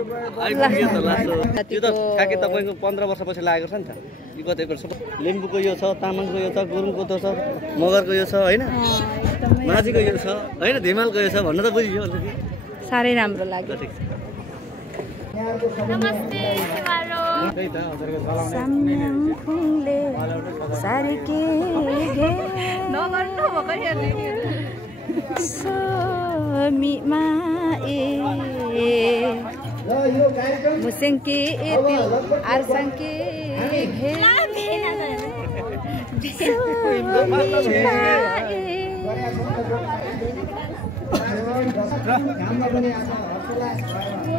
आइपुग्यो त लासो यो त ठ्याक्कै तपाईको 15 वर्षपछि लागेको छ नि त यो कतै पर्छ लिम्बुको यो छ तामाङको यो छ गुरुङको त छ मगरको यो छ हैन माझीको यो छ हैन धिमालको यो छ भन्न त बुझियो अलिकति सारै राम्रो लाग्यो नमस्ते सिवारो सामने सारके गे नगर्नु भएको सोमीमा ए मुसेंके एतिल आरसंके घे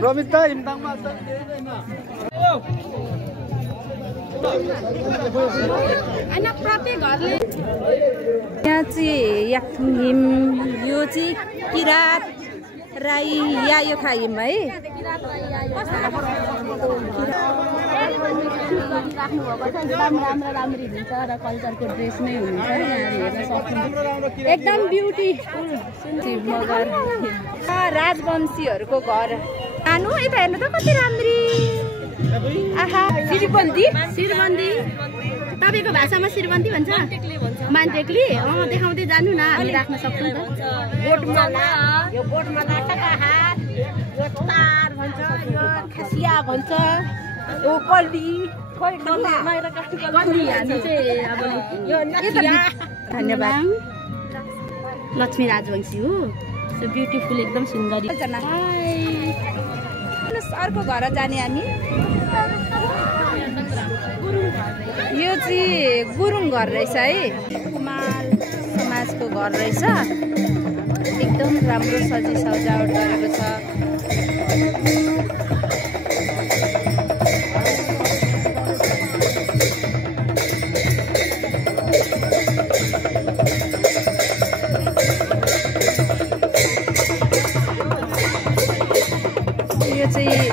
रमिता हिमताङमा छ अनि प्रत्येक घरले यहाँ चाहिँ याक्थुङ हिम यो चाहिँ किरात राई या यो खाइम है राम्री हुन्छ र कल्चरको ड्रेस नै हुन्छ हेर्न सक्नुहुन्छ एकदम ब्युटिफुल मगर राजवंशीहरूको घर आनु यता हेर्नु त कति राम्री आहा शिरबन्दी तपाईँको भाषामा शिरबन्दी भन्छ मान्टेक्ली देखाउँदै जानु न हामी राख्न सक्छौँ त बोटमाला यो बोटमाला टकाहार यो तार भन्छ यो खसिया भन्छ यो कल्ली धन्यवाद लक्ष्मी राजवंशी हो ब्युटिफुल एकदम सुन्दरी अर्को घर जाने हामी यो चाहिँ गुरुङ घर रहेछ है कुमार समाजको घर रहेछ एकदम राम्रो सजी सजावट गरेको छ यो चाहिँ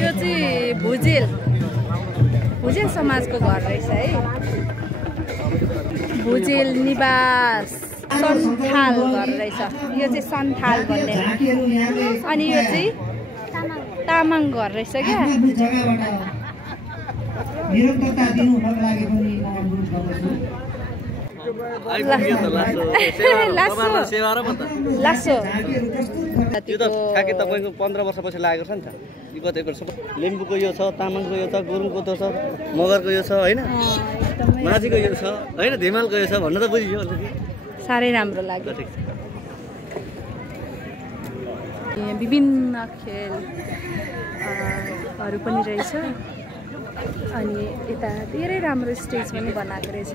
यो चाहिँ भुजेल समाजको घर रहेछ है भुजेल निवास सन्थाल घर रहेछ यो चाहिँ सन्थाल भन्ने अनि यो चाहिँ तामाङ घर रहेछ क्या आइपुग्यो त लासो यो त ठ्याक्कै तपाईको 15 वर्षपछि लागेको छ नि त यो कतै पर्छ लिम्बुको यो छ तामाङको यो छ गुरुङको त छ मगरको यो छ हैन माझीको यो छ हैन धिमालको यो छ भन्न त बुझियो अलिकति सारै राम्रो लाग्यो विभिन्न खेलहरू पनि रहेछ अनि यता धेरै राम्रो स्टेज पनि बनाएको रहेछ